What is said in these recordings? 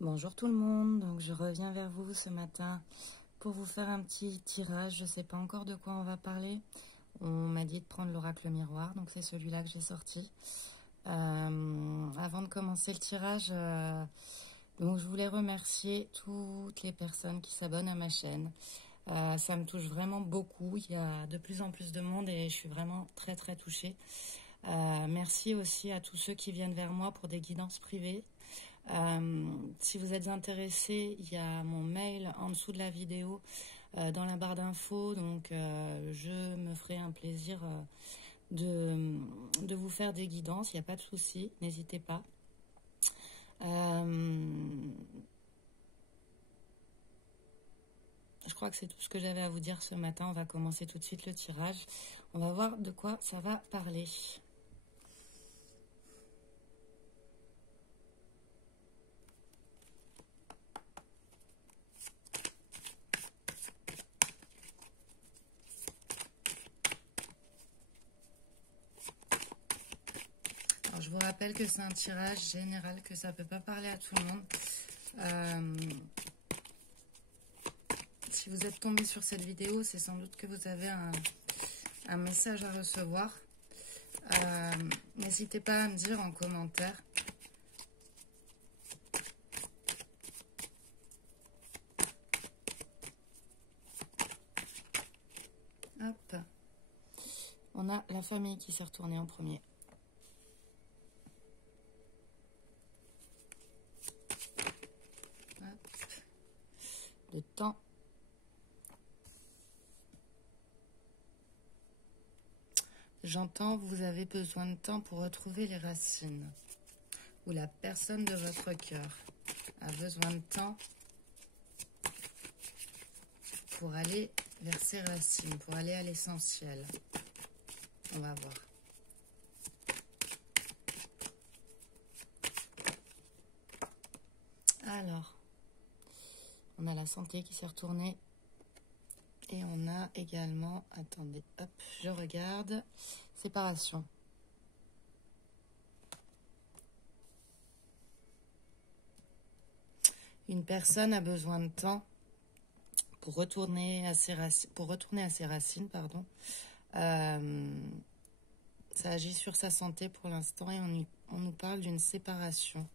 Bonjour tout le monde, donc je reviens vers vous ce matin pour vous faire un petit tirage. Je ne sais pas encore de quoi on va parler. On m'a dit de prendre l'oracle miroir, donc c'est celui-là que j'ai sorti. Avant de commencer le tirage, donc je voulais remercier toutes les personnes qui s'abonnent à ma chaîne. Ça me touche vraiment beaucoup, il y a de plus en plus de monde et je suis vraiment très très touchée. Merci aussi à tous ceux qui viennent vers moi pour des guidances privées. Si vous êtes intéressé, il y a mon mail en dessous de la vidéo dans la barre d'infos, donc je me ferai un plaisir de vous faire des guidances, il n'y a pas de souci, n'hésitez pas. Je crois que c'est tout ce que j'avais à vous dire ce matin. On va commencer tout de suite le tirage. On va voir de quoi ça va parler. Alors, je vous rappelle que c'est un tirage général, que ça ne peut pas parler à tout le monde. Si vous êtes tombé sur cette vidéo, c'est sans doute que vous avez un message à recevoir. N'hésitez pas à me dire en commentaire. Hop. On a la famille qui s'est retournée en premier. Hop. Le temps. J'entends, vous avez besoin de temps pour retrouver les racines. Ou la personne de votre cœur a besoin de temps pour aller vers ses racines, pour aller à l'essentiel. On va voir. Alors, on a la santé qui s'est retournée. Et on a également, attendez, hop, je regarde, séparation. Une personne a besoin de temps pour retourner à ses racines, pardon. Ça agit sur sa santé pour l'instant et on nous parle d'une séparation.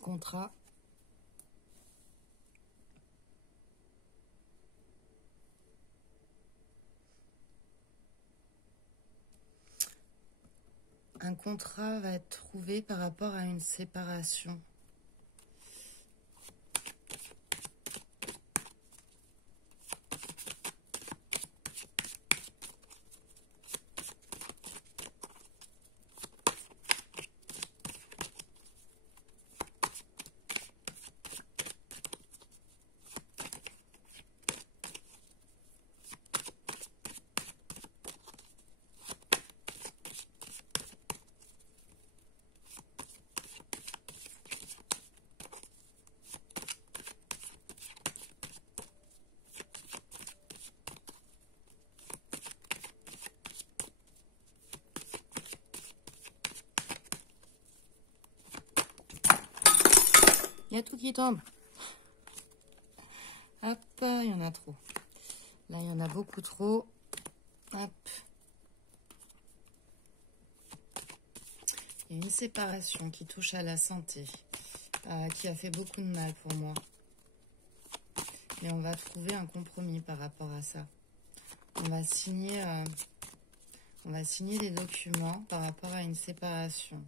Contrat. Un contrat va être trouvé par rapport à une séparation. Il y a tout qui tombe. Hop, il y en a trop. Là, il y en a beaucoup trop. Hop. Il y a une séparation qui touche à la santé, qui a fait beaucoup de mal pour moi. Mais on va trouver un compromis par rapport à ça. On va signer des documents par rapport à une séparation.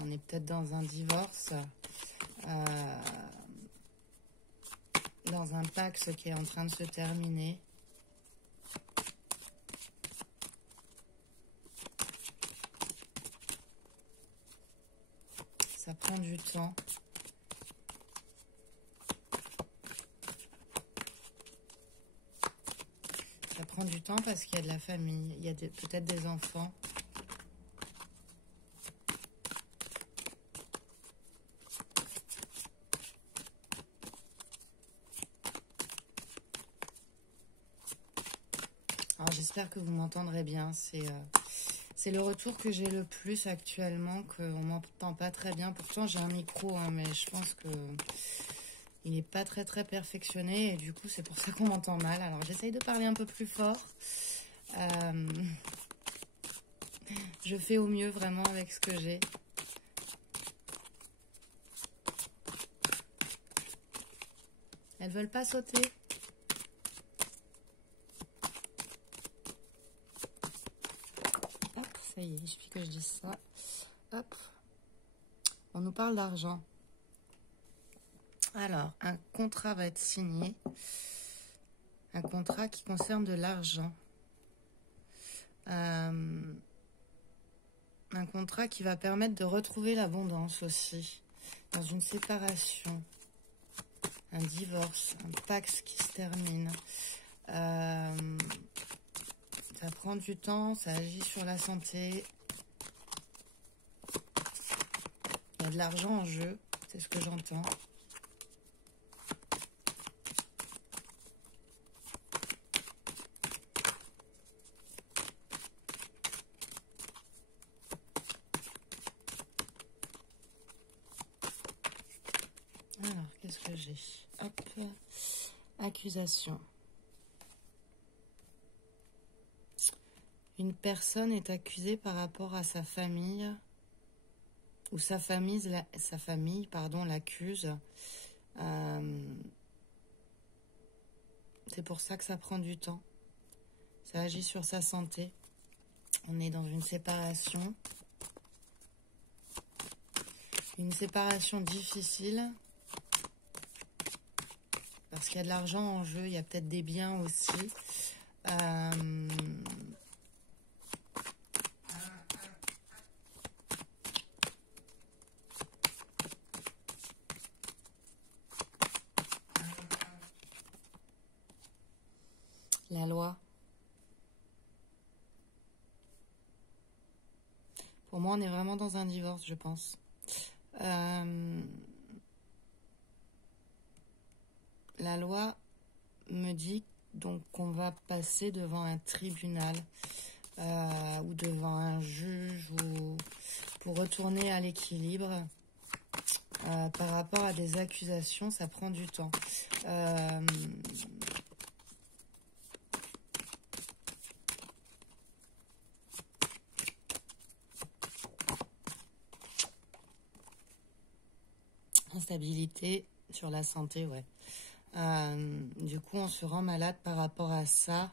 On est peut-être dans un divorce, dans un Pax qui est en train de se terminer. Ça prend du temps. prend du temps parce qu'il y a de la famille, il y a peut-être des enfants. Alors j'espère que vous m'entendrez bien. C'est le retour que j'ai le plus actuellement, qu'on m'entend pas très bien. Pourtant j'ai un micro, hein, mais je pense que il n'est pas très perfectionné et du coup c'est pour ça qu'on m'entend mal. Alors j'essaye de parler un peu plus fort. Je fais au mieux vraiment avec ce que j'ai. Elles veulent pas sauter. Hop, ça y est, il suffit que je dise ça. Hop. On nous parle d'argent. Alors, un contrat va être signé. Un contrat qui concerne de l'argent. Un contrat qui va permettre de retrouver l'abondance aussi. Dans une séparation. Un divorce. Un Pax qui se termine. Ça prend du temps. Ça agit sur la santé. Il y a de l'argent en jeu. C'est ce que j'entends. Alors, qu'est-ce que j'ai? Hop, accusation. Une personne est accusée par rapport à sa famille, ou sa famille l'accuse. C'est pour ça que ça prend du temps. Ça agit sur sa santé. On est dans une séparation. Une séparation difficile. Parce qu'il y a de l'argent en jeu, il y a peut-être des biens aussi. La loi. Pour moi, on est vraiment dans un divorce, je pense. La loi me dit donc qu'on va passer devant un tribunal ou devant un juge ou pour retourner à l'équilibre. Par rapport à des accusations, ça prend du temps. Instabilité sur la santé, ouais. Du coup, on se rend malade par rapport à ça.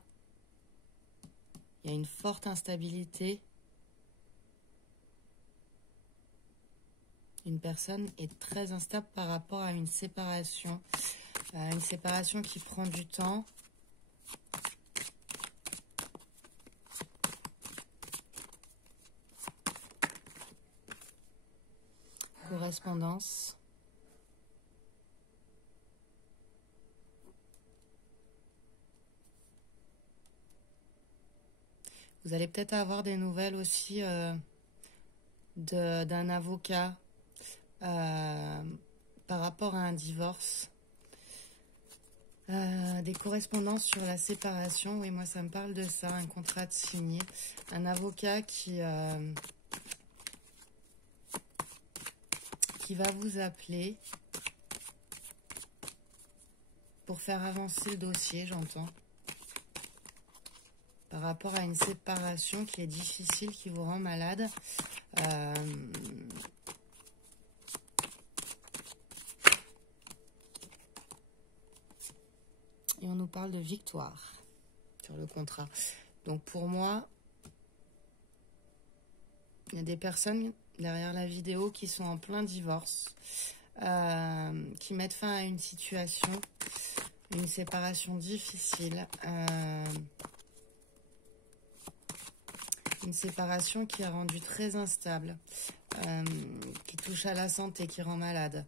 Il y a une forte instabilité. Une personne est très instable par rapport à une séparation. Une séparation qui prend du temps. Correspondance. Vous allez peut-être avoir des nouvelles aussi d'un avocat par rapport à un divorce. Des correspondances sur la séparation. Oui, moi, ça me parle de ça. Un contrat de signé. Un avocat qui va vous appeler pour faire avancer le dossier, j'entends. Par rapport à une séparation qui est difficile, qui vous rend malade. Et on nous parle de victoire sur le contrat. Donc pour moi, il y a des personnes derrière la vidéo qui sont en plein divorce, qui mettent fin à une situation, une séparation difficile. Une séparation qui a rendu très instable, qui touche à la santé, qui rend malade.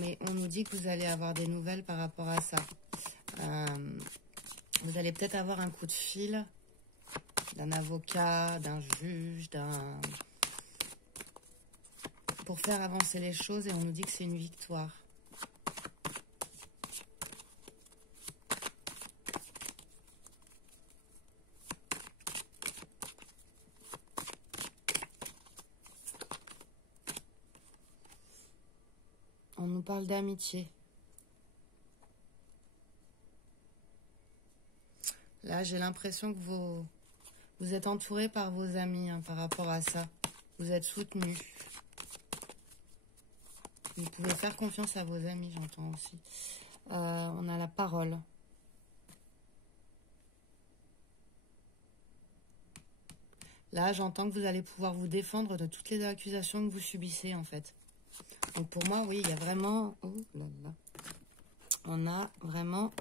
Mais on nous dit que vous allez avoir des nouvelles par rapport à ça. Vous allez peut-être avoir un coup de fil d'un avocat, d'un juge, pour faire avancer les choses, et on nous dit que c'est une victoire. On nous parle d'amitié. Là, j'ai l'impression que vous êtes entouré par vos amis par rapport à ça. Vous êtes soutenu. Vous pouvez faire confiance à vos amis, j'entends aussi. On a la parole. Là, j'entends que vous allez pouvoir vous défendre de toutes les accusations que vous subissez, en fait. Donc pour moi, oui, il y a vraiment... Oh là là. On a vraiment...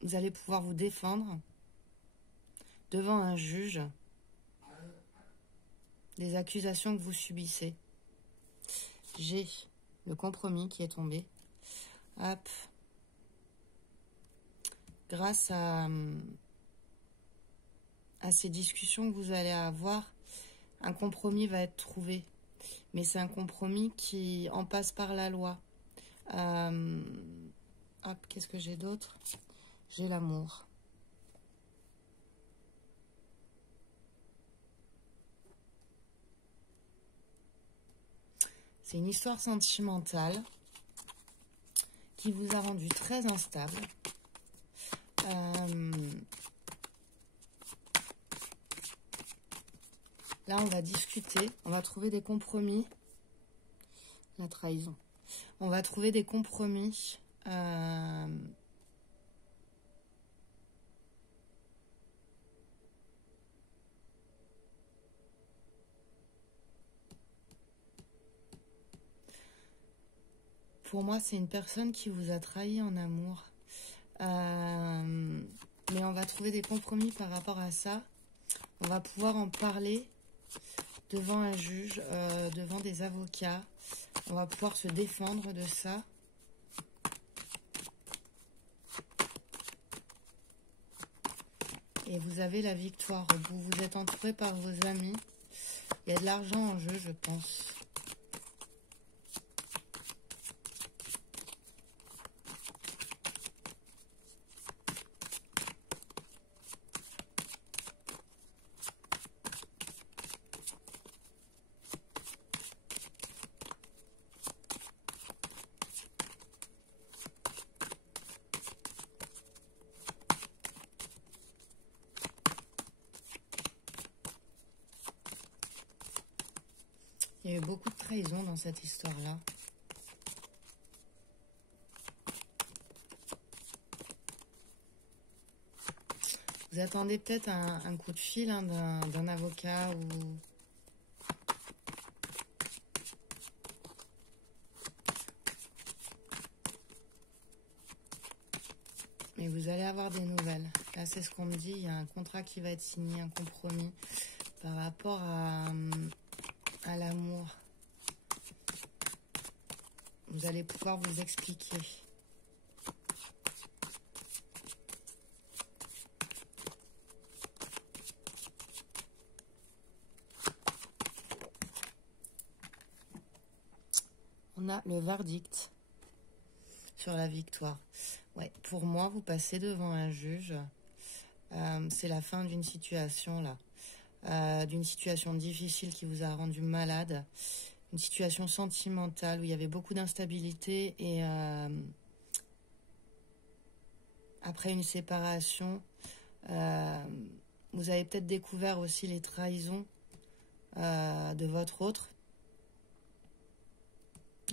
vous allez pouvoir vous défendre devant un juge des accusations que vous subissez. J'ai le compromis qui est tombé. Hop. Grâce à ces discussions que vous allez avoir, un compromis va être trouvé. Mais c'est un compromis qui en passe par la loi. Hop, qu'est-ce que j'ai d'autre? J'ai l'amour. C'est une histoire sentimentale qui vous a rendu très instable. Là, on va discuter, on va trouver des compromis. La trahison. On va trouver des compromis. Pour moi, c'est une personne qui vous a trahi en amour. Mais on va trouver des compromis par rapport à ça. On va pouvoir en parler devant un juge, devant des avocats. On va pouvoir se défendre de ça. Et vous avez la victoire. Vous êtes entouré par vos amis. Il y a de l'argent en jeu, je pense. Il y a eu beaucoup de trahison dans cette histoire-là. Vous attendez peut-être un coup de fil d'un avocat ou... Mais vous allez avoir des nouvelles. Là, c'est ce qu'on me dit. Il y a un contrat qui va être signé, un compromis par rapport à l'amour. Vous allez pouvoir vous expliquer. On a le verdict sur la victoire. Ouais, pour moi, vous passez devant un juge. C'est la fin d'une situation, là. D'une situation difficile qui vous a rendu malade. Une situation sentimentale où il y avait beaucoup d'instabilité. Et après une séparation, vous avez peut-être découvert aussi les trahisons de votre autre.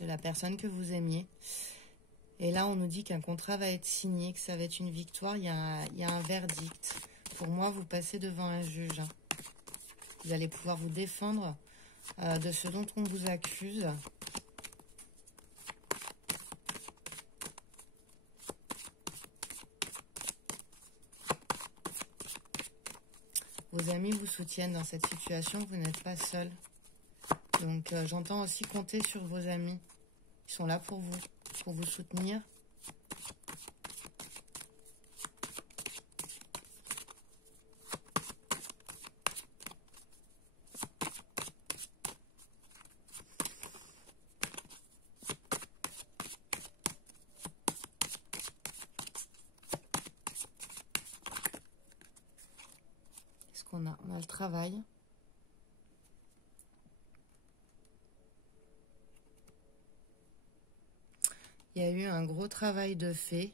De la personne que vous aimiez. Et là, on nous dit qu'un contrat va être signé, que ça va être une victoire. Il y a un verdict. Pour moi, vous passez devant un juge. Vous allez pouvoir vous défendre de ce dont on vous accuse. Vos amis vous soutiennent dans cette situation. Vous n'êtes pas seul. Donc, j'entends aussi compter sur vos amis. Ils sont là pour vous soutenir. On a le travail. Il y a eu un gros travail de fait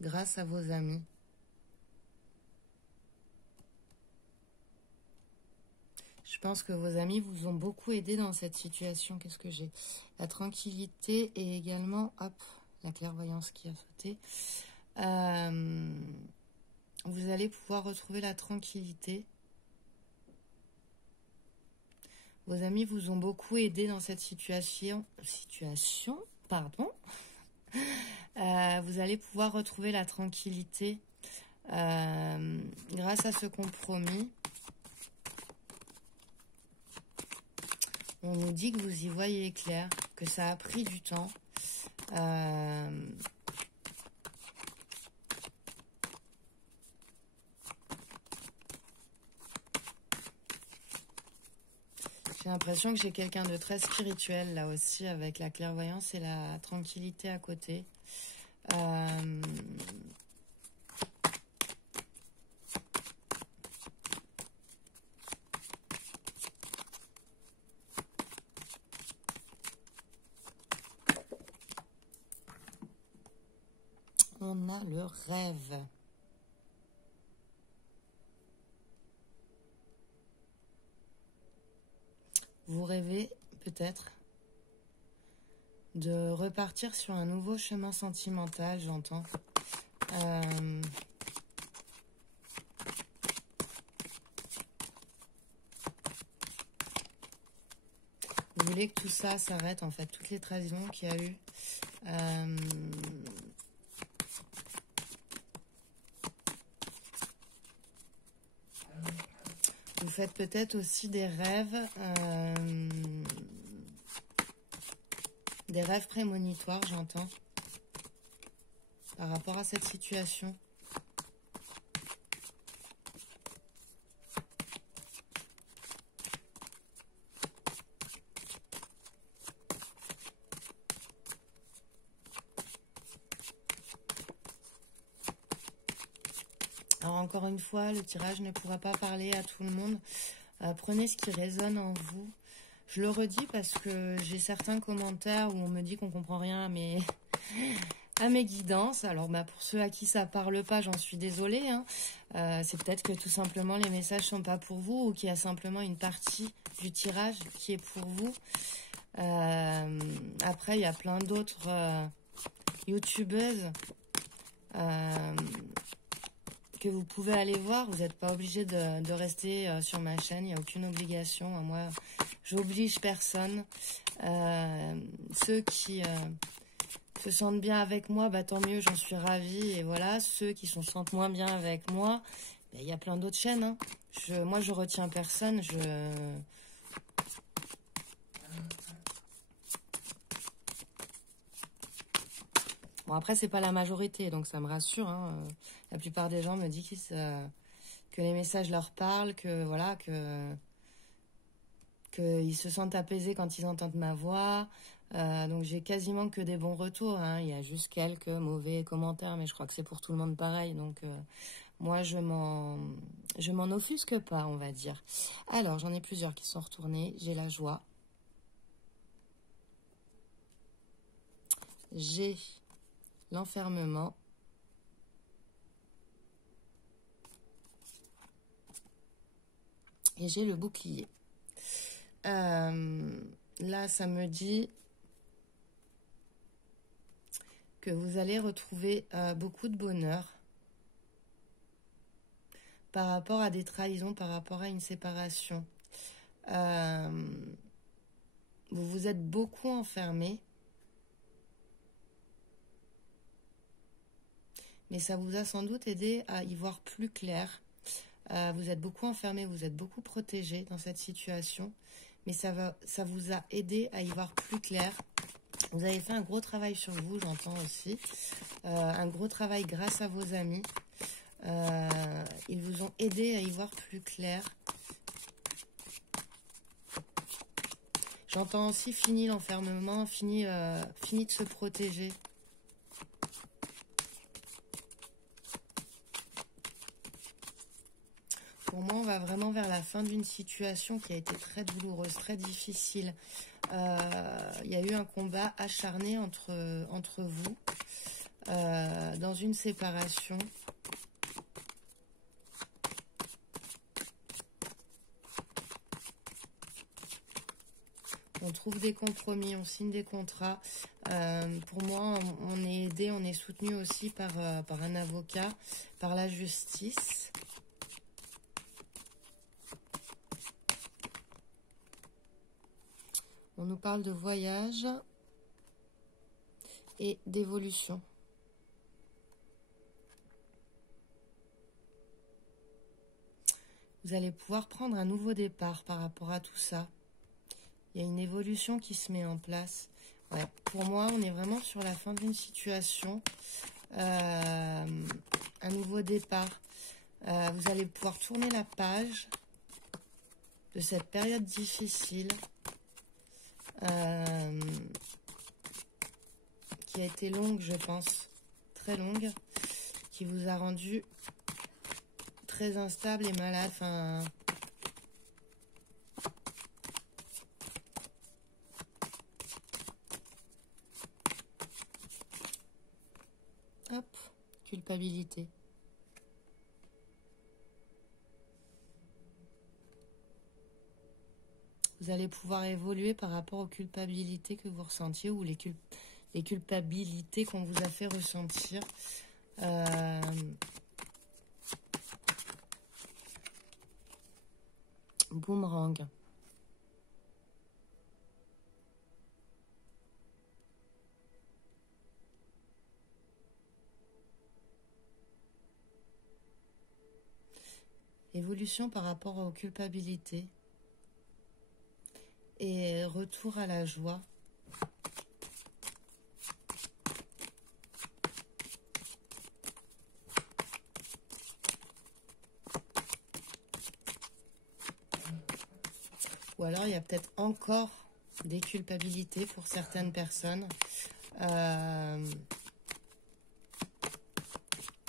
grâce à vos amis. Je pense que vos amis vous ont beaucoup aidé dans cette situation. Qu'est-ce que j'ai? La tranquillité et également, hop, la clairvoyance qui a sauté. Vous allez pouvoir retrouver la tranquillité. Vos amis vous ont beaucoup aidé dans cette situation, pardon. Vous allez pouvoir retrouver la tranquillité grâce à ce compromis. On nous dit que vous y voyez clair, que ça a pris du temps. J'ai l'impression que j'ai quelqu'un de très spirituel là aussi, avec la clairvoyance et la tranquillité à côté. On a le rêve. Vous rêvez peut-être de repartir sur un nouveau chemin sentimental, j'entends. Vous voulez que tout ça s'arrête, en fait, toutes les trahisons qu'il y a eu. Vous faites peut-être aussi des rêves prémonitoires, j'entends, par rapport à cette situation. Alors encore une fois, le tirage ne pourra pas parler à tout le monde. Prenez ce qui résonne en vous. Je le redis parce que j'ai certains commentaires où on me dit qu'on comprend rien à mes guidances. Alors pour ceux à qui ça parle pas, j'en suis désolée. Hein. C'est peut-être que tout simplement les messages sont pas pour vous, ou qu'il y a simplement une partie du tirage qui est pour vous. Après, il y a plein d'autres youtubeuses que vous pouvez aller voir. Vous n'êtes pas obligé de rester sur ma chaîne, il n'y a aucune obligation. Moi, j'oblige personne. Ceux qui se sentent bien avec moi, tant mieux, j'en suis ravie. Et voilà, ceux qui se sentent moins bien avec moi, il y a plein d'autres chaînes. Hein. Moi, je retiens personne. Bon, après, c'est pas la majorité, donc ça me rassure. Hein. La plupart des gens me disent que les messages leur parlent, que voilà, qu'ils se sentent apaisés quand ils entendent ma voix. Donc j'ai quasiment que des bons retours. Hein. Il y a juste quelques mauvais commentaires, mais je crois que c'est pour tout le monde pareil. Donc moi, je m'en offusque pas, on va dire. Alors, j'en ai plusieurs qui sont retournés. J'ai la joie. J'ai l'enfermement. Et j'ai le bouclier. Là, ça me dit que vous allez retrouver beaucoup de bonheur par rapport à des trahisons, par rapport à une séparation. Vous vous êtes beaucoup enfermé, mais ça vous a sans doute aidé à y voir plus clair. Vous êtes beaucoup enfermé, vous êtes beaucoup protégé dans cette situation, mais ça vous a aidé à y voir plus clair. Vous avez fait un gros travail sur vous, j'entends aussi. Un gros travail grâce à vos amis. Ils vous ont aidé à y voir plus clair. J'entends aussi fini l'enfermement, fini de se protéger. va vraiment vers la fin d'une situation qui a été très douloureuse, très difficile. Il y a eu un combat acharné entre vous dans une séparation. On trouve des compromis, on signe des contrats. Pour moi, on est aidé, on est soutenu aussi par un avocat, par la justice. On nous parle de voyage et d'évolution. Vous allez pouvoir prendre un nouveau départ par rapport à tout ça. Il y a une évolution qui se met en place. Ouais, pour moi, on est vraiment sur la fin d'une situation. Un nouveau départ. Vous allez pouvoir tourner la page de cette période difficile qui a été longue, je pense. Très longue. Qui vous a rendu très instable et malade. Enfin... Hop, culpabilité. Vous allez pouvoir évoluer par rapport aux culpabilités que vous ressentiez ou les culpabilités qu'on vous a fait ressentir. Boomerang. Évolution par rapport aux culpabilités. Et retour à la joie. Ou alors il y a peut-être encore des culpabilités pour certaines personnes par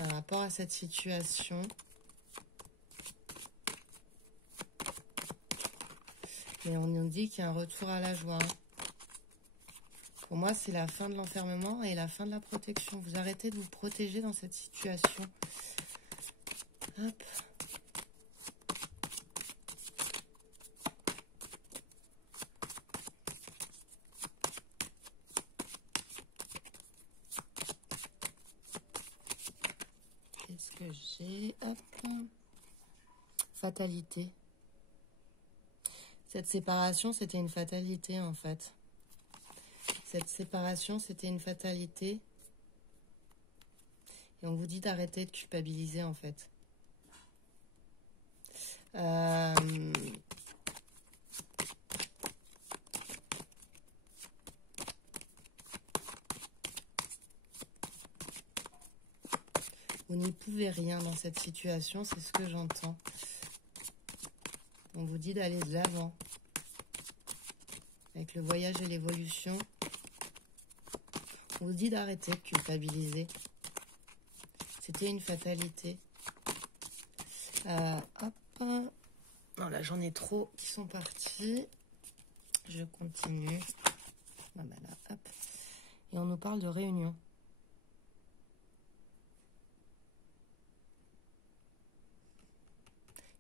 rapport à cette situation. Mais on nous dit qu'il y a un retour à la joie. Pour moi, c'est la fin de l'enfermement et la fin de la protection. Vous arrêtez de vous protéger dans cette situation. Hop. Qu'est-ce que j'ai? Hop. Fatalité. Cette séparation, c'était une fatalité, en fait. Cette séparation, c'était une fatalité. Et on vous dit d'arrêter de culpabiliser, en fait. Vous n'y pouvez rien dans cette situation, c'est ce que j'entends. On vous dit d'aller de l'avant. Avec le voyage et l'évolution, on vous dit d'arrêter de culpabiliser. C'était une fatalité. Hop. Non, là, j'en ai trop qui sont partis. Je continue. Ah bah là, hop. Et on nous parle de réunion.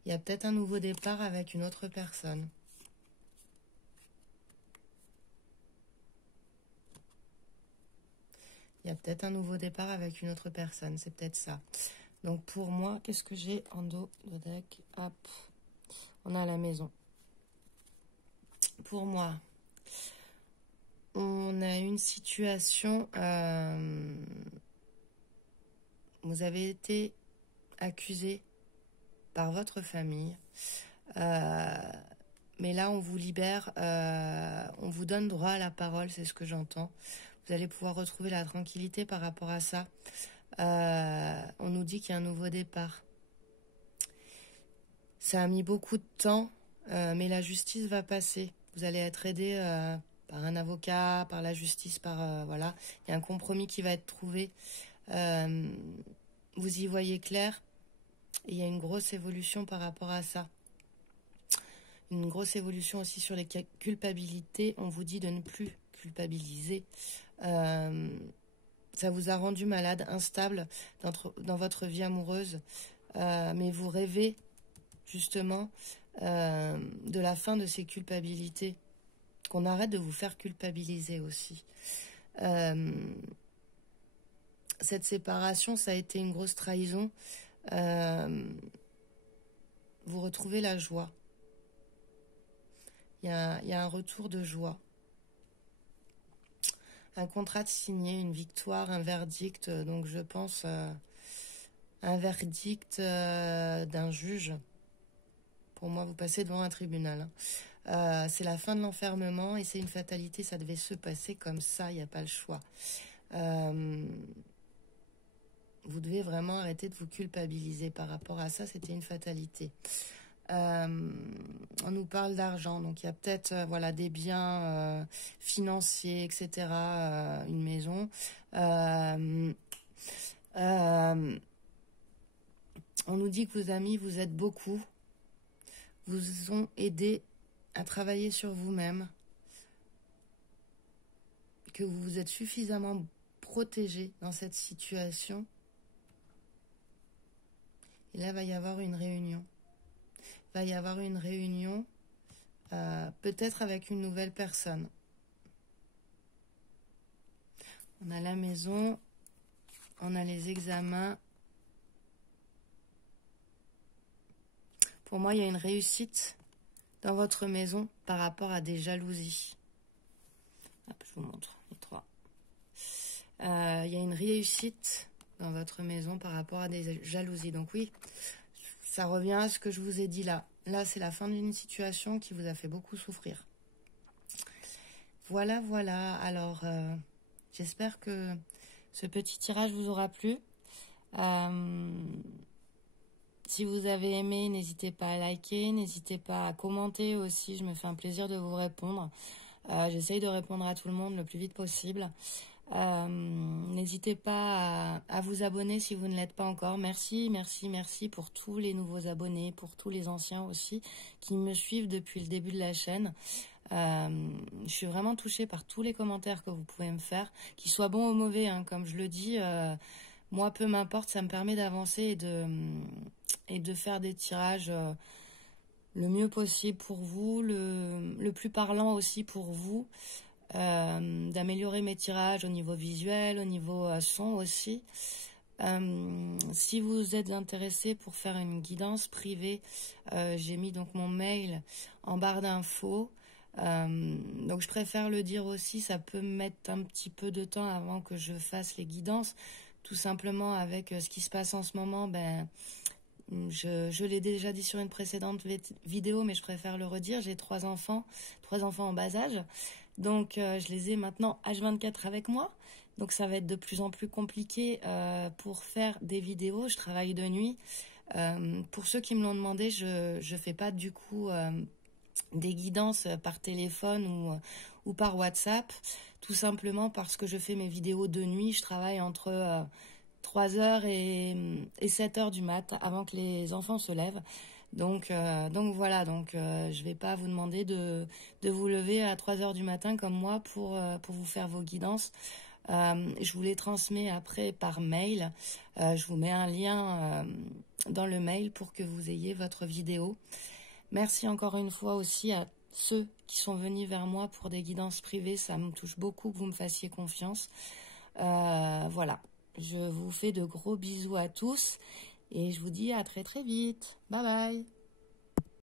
Il y a peut-être un nouveau départ avec une autre personne. Il y a peut-être un nouveau départ avec une autre personne. C'est peut-être ça. Donc pour moi, qu'est-ce que j'ai en dos de deck? Hop. On a la maison. Pour moi, on a une situation... vous avez été accusé par votre famille. Mais là, on vous libère. On vous donne droit à la parole, c'est ce que j'entends. Vous allez pouvoir retrouver la tranquillité par rapport à ça. On nous dit qu'il y a un nouveau départ. Ça a mis beaucoup de temps, mais la justice va passer. Vous allez être aidé par un avocat, par la justice, voilà. Il y a un compromis qui va être trouvé. Vous y voyez clair. Et il y a une grosse évolution par rapport à ça. Une grosse évolution aussi sur les culpabilités. On vous dit de ne plus culpabiliser. Ça vous a rendu malade, instable dans votre vie amoureuse. Mais vous rêvez justement de la fin de ces culpabilités. Qu'on arrête de vous faire culpabiliser aussi. Cette séparation, ça a été une grosse trahison. Vous retrouvez la joie. Il y a un retour de joie. Un contrat de signé, une victoire, un verdict. Donc je pense un verdict d'un juge. Pour moi, vous passez devant un tribunal. C'est la fin de l'enfermement et c'est une fatalité. Ça devait se passer comme ça, il n'y a pas le choix. Vous devez vraiment arrêter de vous culpabiliser par rapport à ça. C'était une fatalité. On nous parle d'argent, donc il y a peut-être voilà, des biens financiers, etc., une maison. On nous dit que vos amis vous aident beaucoup, vous ont aidé à travailler sur vous-même, que vous vous êtes suffisamment protégé dans cette situation. Et là, il va y avoir une réunion. Il va y avoir une réunion, peut-être avec une nouvelle personne. On a la maison, on a les examens. Pour moi, il y a une réussite dans votre maison par rapport à des jalousies. Hop, je vous montre les trois. Il y a une réussite dans votre maison par rapport à des jalousies. Donc oui, ça revient à ce que je vous ai dit là. Là, c'est la fin d'une situation qui vous a fait beaucoup souffrir. Voilà, voilà. Alors, j'espère que ce petit tirage vous aura plu. Si vous avez aimé, n'hésitez pas à liker, n'hésitez pas à commenter aussi. Je me fais un plaisir de vous répondre. J'essaye de répondre à tout le monde le plus vite possible. N'hésitez pas à vous abonner si vous ne l'êtes pas encore. Merci, merci, merci pour tous les nouveaux abonnés, pour tous les anciens aussi qui me suivent depuis le début de la chaîne. Je suis vraiment touchée par tous les commentaires que vous pouvez me faire, qu'ils soient bons ou mauvais, hein, comme je le dis. Moi, peu m'importe, ça me permet d'avancer et de faire des tirages le mieux possible pour vous, le plus parlant aussi pour vous. D'améliorer mes tirages au niveau visuel, au niveau son aussi. Si vous êtes intéressé pour faire une guidance privée, j'ai mis donc mon mail en barre d'infos. Donc je préfère le dire aussi, ça peut mettre un petit peu de temps avant que je fasse les guidances. Tout simplement avec ce qui se passe en ce moment, je l'ai déjà dit sur une précédente vidéo, mais je préfère le redire. J'ai trois enfants en bas âge. Donc, je les ai maintenant H24 avec moi. Donc, ça va être de plus en plus compliqué pour faire des vidéos. Je travaille de nuit. Pour ceux qui me l'ont demandé, je fais pas du coup des guidances par téléphone ou par WhatsApp. Tout simplement parce que je fais mes vidéos de nuit. Je travaille entre 3h et 7h du mat avant que les enfants se lèvent. Donc voilà, je vais pas vous demander de vous lever à 3h du matin comme moi pour vous faire vos guidances. Je vous les transmets après par mail. Je vous mets un lien dans le mail pour que vous ayez votre vidéo. Merci encore une fois aussi à ceux qui sont venus vers moi pour des guidances privées. Ça me touche beaucoup que vous me fassiez confiance. Voilà, je vous fais de gros bisous à tous. Et je vous dis à très très vite. Bye bye.